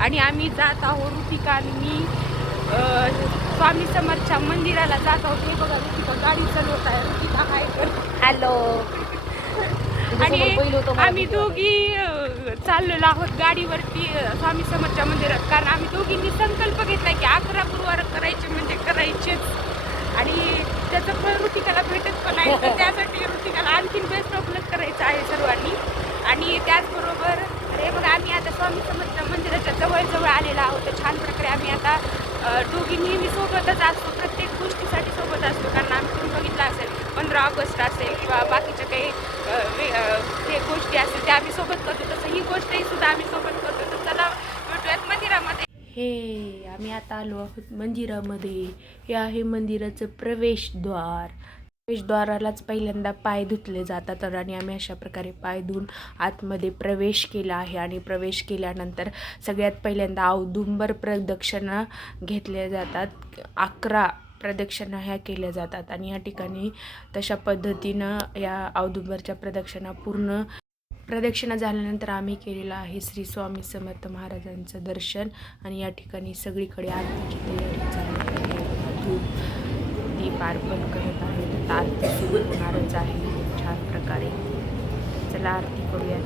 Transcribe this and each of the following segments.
आणि आम्ही जात आहोत ऋतिका आणि मी स्वामी समर्थच्या मंदिराला जात आहोत. हे बघा ऋतिका गाडी चालवत आहे. ऋतिका हाय कर हॅलो आणि आम्ही दोघी चाललेलो आहोत गाडीवरती स्वामी समर्थच्या मंदिरात. कारण आम्ही दोघींनी संकल्प घेतलाय की अकरा गुरुवार करायचे म्हणजे करायचेच. आणि त्याचं फळ ऋतिकाला भेटत पण आहे तर त्यासाठी ऋतिकाला आणखीन बेस्ट लक करायचं आहे सर्वांनी. आणि त्याचबरोबर ते बघा आम्ही आता स्वामी समर्थ मंदिराच्या जवळजवळ आलेला आहोत. छान प्रकारे आम्ही आता दोघी नेहमी सोबतच असतो. प्रत्येक गोष्टीसाठी सोबत असतो. कारण आम्ही तुम्ही बघितलं असेल पंधरा ऑगस्ट असेल किंवा बाकीच्या काही अं, वे- गोष्टी असतील त्या आम्ही सोबत करतो. तसं ही गोष्टही सुद्धा आम्ही सोबत करतो. तर चला भेटूयात मंदिरामध्ये. हे आम्ही आता आलो आहोत मंदिरामध्ये. हे आहे मंदिराचं प्रवेशद्वार. प्रवेशद्वारालाच पहिल्यांदा पाय धुतले जातात तर आणि आम्ही अशा प्रकारे पाय धुवून आतमध्ये प्रवेश केला आहे. आणि प्रवेश केल्यानंतर सगळ्यात पहिल्यांदा औदुंबर प्रदक्षिणा घेतल्या जातात. अकरा प्रदक्षिणा ह्या केल्या जातात. आणि या ठिकाणी तशा पद्धतीनं या औदुंबरच्या प्रदक्षिणा पूर्ण प्रदक्षिणा झाल्यानंतर आम्ही केलेलं आहे श्री स्वामी समर्थ महाराजांचं दर्शन. आणि या ठिकाणी सगळीकडे आरतीची तयारी झाली आहे. पार पण करत आहे. तर आरती सुरू होणारच आहे. छान प्रकारे. चला आरती करूयात.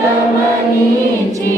भ्रमित मनीची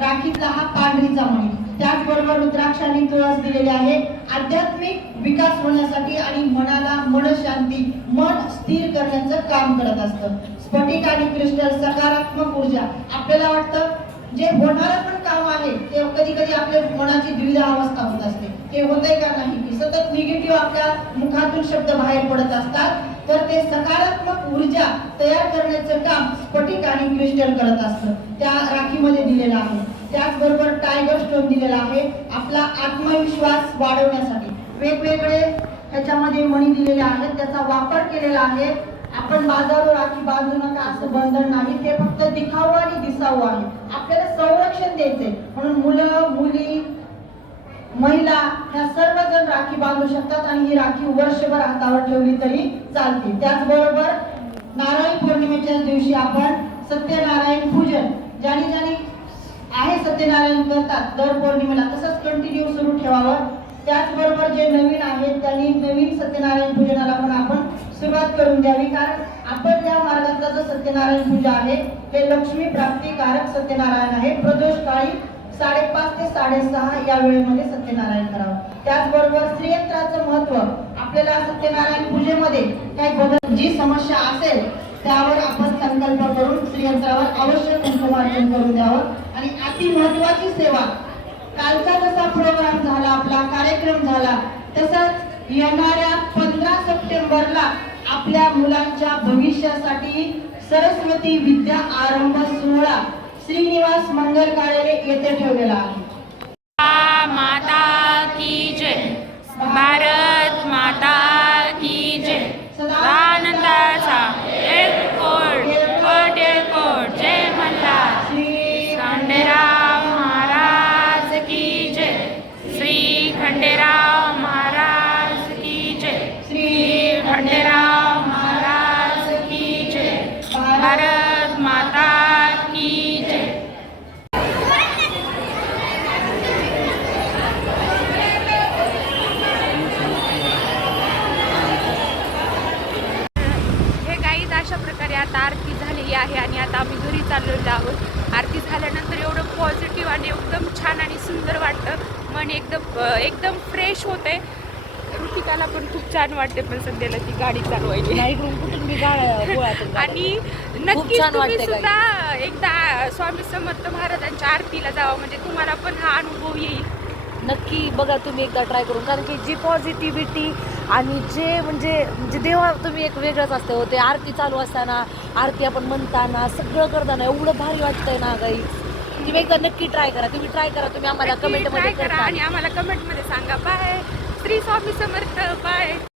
राखीचा राखीतला हा पांढरीचा मणी त्याचबरोबर रुद्राक्ष तुळस दिलेले आहे. आध्यात्मिक विकास होण्यासाठी आणि मनाला मन शांती मन स्थिर करण्याचं काम करत असतं. स्फटिक आणि क्रिस्टल सकारात्मक ऊर्जा. आपल्याला वाटतं जे होणारं पण काम आहे ते कधी कधी आपल्या मनाची द्विधा अवस्था होत असते. ते होतंय का नाही? की सतत निगेटिव्ह आपल्या मुखातून शब्द बाहेर पडत असतात. तर ते सकारात्मक ऊर्जा तयार करण्याचं काम स्फटिक आणि क्रिस्टल करत असतं. त्या राखीमध्ये दिलेलं आहे. त्याचबरोबर टायगर स्टोन दिलेला आहे आपला आत्मविश्वास वाढवण्यासाठी. वेगवेगळे ह्याच्यामध्ये मणी दिलेले आहेत त्याचा वापर केलेला आहे. आपण बाजारावर राखी बांधू नका असं बंधन नाही ते फक्त दिखावं आणि दिसावं आहे. आपल्याला संरक्षण द्यायचंय. म्हणून मुलं मुली महिला ह्या सर्वजण राखी बांधू शकतात आणि ही राखी वर्षभर हातावर ठेवली तरी चालते. त्याचबरोबर नारायण पौर्णिमेच्या दिवशी आपण सत्यनारायण पूजन ज्याने ज्याने आहे सत्यनारायण करतात. दर पौर्णिमेला तसंच कंटिन्यू सुरू ठेवावं. त्याचबरोबर जे नवीन आहेत त्यांनी नवीन सत्यनारायण पूजनाला पण आपण सुरुवात करून द्यावी. कारण आपण त्या मार्गातला जो सत्यनारायण पूजा आहे हे लक्ष्मी प्राप्तिकारक सत्यनारायण आहे. प्रदोष काळी साडेपाच ते साडेसहा या वेळेमध्ये सत्यनारायण करावं. त्याचबरोबर श्रीयंत्राचं महत्त्व आपल्याला सत्यनारायण पूजेमध्ये काही बदल जी समस्या असेल त्यावर आपण संकल्प करून श्रीयंत्रावर अवश्य कुंकुमार्जन करून द्यावं. आणि अति महत्वाची सेवा. कालचा जसा प्रोग्राम झाला आपला कार्यक्रम झाला तसंच येणाऱ्या पंधरा सप्टेंबरला आपल्या मुलांच्या भविष्यासाठी सरस्वती विद्या आरंभ सोहळा श्रीनिवास मंगल कार्यालय येथे ठेवलेला आहे. माता की जय. भारत माता श्री खंडेराव मन एकदम एकदम फ्रेश होते ऋतिकाला पण खूप छान वाटते पण सध्याला ती गाडी चालवायची आणि नक्कीच छान तुम्ही. सुद्धा एकदा स्वामी समर्थ महाराजांच्या आरतीला जावं. म्हणजे तुम्हाला पण हा अनुभव येईल. नक्की बघा तुम्ही एकदा ट्राय करून. कारण की जी पॉझिटिव्हिटी आणि जे म्हणजे म्हणजे देवा तुम्ही एक वेगळंच असते हो. ते आरती चालू असताना आरती आपण म्हणताना सगळं करताना एवढं भारी वाटतंय ना काही तुम्ही एकदा नक्की ट्राय करा. तुम्ही ट्राय करा. तुम्ही आम्हाला try करा करा आणि आम्हाला कमेंटमध्ये सांगा. Bye Shri Swami Samarth bye